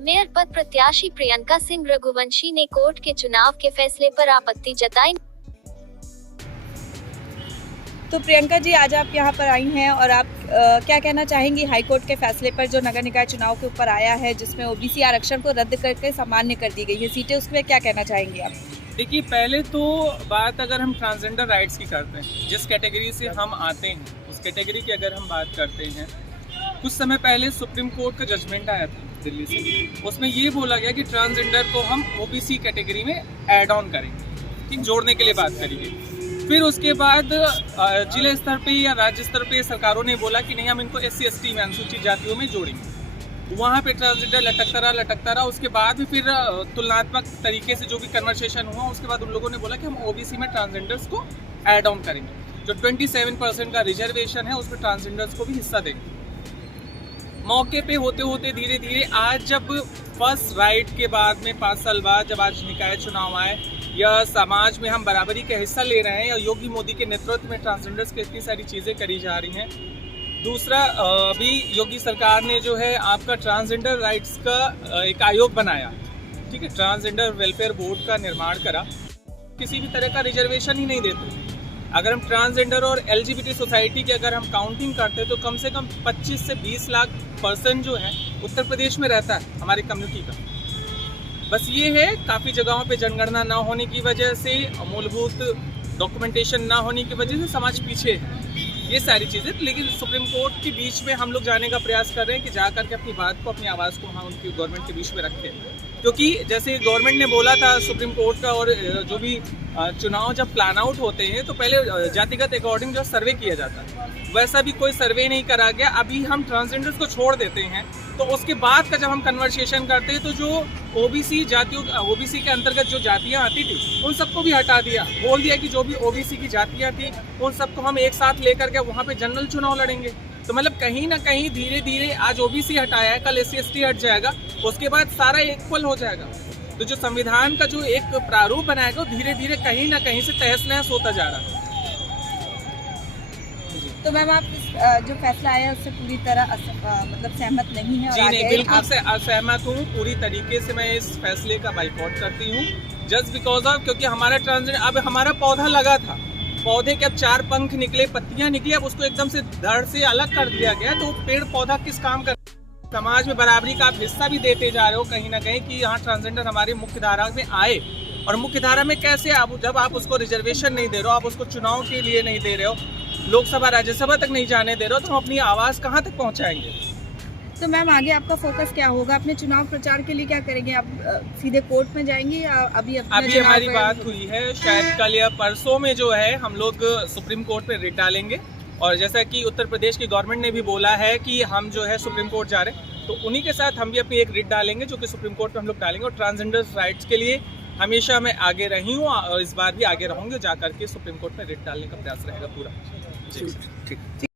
Mayor पद प्रत्याशी प्रियंका सिंह रघुवंशी ने कोर्ट के चुनाव के फैसले पर आपत्ति जताई। तो प्रियंका जी, आज आप यहाँ पर आई हैं और आप क्या कहना चाहेंगी हाईकोर्ट के फैसले पर जो नगर निकाय चुनाव के ऊपर आया है, जिसमें ओबीसी आरक्षण को रद्द करके सामान्य कर दी गई है सीटें, उसमें क्या कहना चाहेंगी आप? देखिए, पहले तो बात अगर हम ट्रांसजेंडर राइट्स की करते हैं, जिस कैटेगरी से हम आते हैं उस कैटेगरी की अगर हम बात करते हैं, कुछ समय पहले सुप्रीम कोर्ट का जजमेंट आया था दिल्ली से। उसमें ये बोला गया कि ट्रांसजेंडर को हम ओबीसी कैटेगरी में ऐड ऑन करेंगे, ठीक, जोड़ने के लिए बात करेंगे। फिर उसके बाद जिला स्तर पे या राज्य स्तर पे सरकारों ने बोला कि नहीं, हम इनको SC/ST में, अनुसूचित जातियों में जोड़ेंगे। वहाँ पे ट्रांसजेंडर लटकता रहा। उसके बाद भी फिर तुलनात्मक तरीके से जो भी कन्वर्सेशन हुआ, उसके बाद उन लोगों ने बोला कि हम ओबीसी में ट्रांसजेंडर्स को ऐड ऑन करेंगे। जो 27% का रिजर्वेशन है उसमें ट्रांसजेंडर्स को भी हिस्सा देंगे। मौके पे होते होते धीरे धीरे आज जब फर्स्ट राइट के बाद में 5 साल बाद जब आज निकाय चुनाव आए, या समाज में हम बराबरी का हिस्सा ले रहे हैं, या योगी मोदी के नेतृत्व में ट्रांसजेंडर्स की इतनी सारी चीज़ें करी जा रही हैं। दूसरा, अभी योगी सरकार ने जो है आपका ट्रांसजेंडर राइट्स का एक आयोग बनाया, ठीक है, ट्रांसजेंडर वेलफेयर बोर्ड का निर्माण करा। किसी भी तरह का रिजर्वेशन ही नहीं देते। अगर हम ट्रांसजेंडर और LGBT सोसाइटी की अगर हम काउंटिंग करते हैं तो कम से कम 25 से 20 लाख पर्सन जो है उत्तर प्रदेश में रहता है हमारी कम्युनिटी का। बस ये है, काफ़ी जगहों पे जनगणना ना होने की वजह से, मूलभूत डॉक्यूमेंटेशन ना होने की वजह से समाज पीछे है, ये सारी चीज़ें। लेकिन सुप्रीम कोर्ट के बीच में हम लोग जाने का प्रयास कर रहे हैं कि जा करके अपनी बात को, अपनी आवाज़ को वहाँ उनकी गवर्नमेंट के बीच में रखें। क्योंकि जैसे गवर्नमेंट ने बोला था सुप्रीम कोर्ट का, और जो भी चुनाव जब प्लान आउट होते हैं तो पहले जातिगत अकॉर्डिंग जो सर्वे किया जाता है, वैसा भी कोई सर्वे नहीं करा गया। अभी हम ट्रांसजेंडर्स को छोड़ देते हैं, तो उसके बाद का जब हम कन्वर्सेशन करते हैं तो जो ओबीसी जातियों, ओबीसी के अंतर्गत जो जातियां आती थी उन सबको भी हटा दिया। बोल दिया कि जो भी ओबीसी की जातियां थी उन सबको हम एक साथ लेकर के वहाँ पे जनरल चुनाव लड़ेंगे। तो मतलब कहीं ना कहीं धीरे धीरे आज ओबीसी हटाया है, कल SC/ST हट जाएगा, उसके बाद सारा इक्वल हो जाएगा। तो जो संविधान का जो एक प्रारूप बनाएगा धीरे धीरे कहीं ना कहीं से तहस नहस होता जा रहा है। तो मैम, आप जो फैसला आया उससे पूरी तरह मतलब सहमत नहीं है? जी नहीं, बिल्कुल से असहमत हूँ। पूरी तरीके से मैं इस फैसले का बाइकआउट करती हूँ, जस्ट बिकॉज ऑफ, क्योंकि हमारा ट्रांसजेंडर, अब हमारा पौधा लगा था, पौधे के अब 4 पंख निकले, पत्तियां निकली, अब उसको एकदम से धड़ से अलग कर दिया गया। तो पेड़ पौधा किस काम कर, समाज में बराबरी का आप हिस्सा भी देते जा रहे हो कहीं ना कहीं, कि यहाँ ट्रांसजेंडर हमारी मुख्य धारा में आए। और मुख्य धारा में कैसे? आप जब आप उसको रिजर्वेशन नहीं दे रहे हो, आप उसको चुनाव के लिए नहीं दे रहे हो, लोकसभा राज्यसभा तक नहीं जाने दे रहे हो, तो हम अपनी आवाज़ कहाँ तक पहुँचाएंगे? तो मैम, आगे आपका फोकस क्या होगा? अपने चुनाव प्रचार के लिए क्या करेंगे आप? सीधे कोर्ट में जाएंगे या अभी हमारी बात हुई है, शायद कल या परसों में जो है हम लोग सुप्रीम कोर्ट में रिट डालेंगे। और जैसा कि उत्तर प्रदेश की गवर्नमेंट ने भी बोला है कि हम जो है सुप्रीम कोर्ट जा रहे हैं, तो उन्हीं के साथ हम भी अपनी एक रिट डालेंगे जो कि सुप्रीम कोर्ट में हम लोग डालेंगे। और ट्रांसजेंडर राइट्स के लिए हमेशा मैं आगे रही हूँ और इस बार भी आगे रहूँगी, जा करके सुप्रीम कोर्ट में रिट डालने का प्रयास रहेगा पूरा। जी ठीक।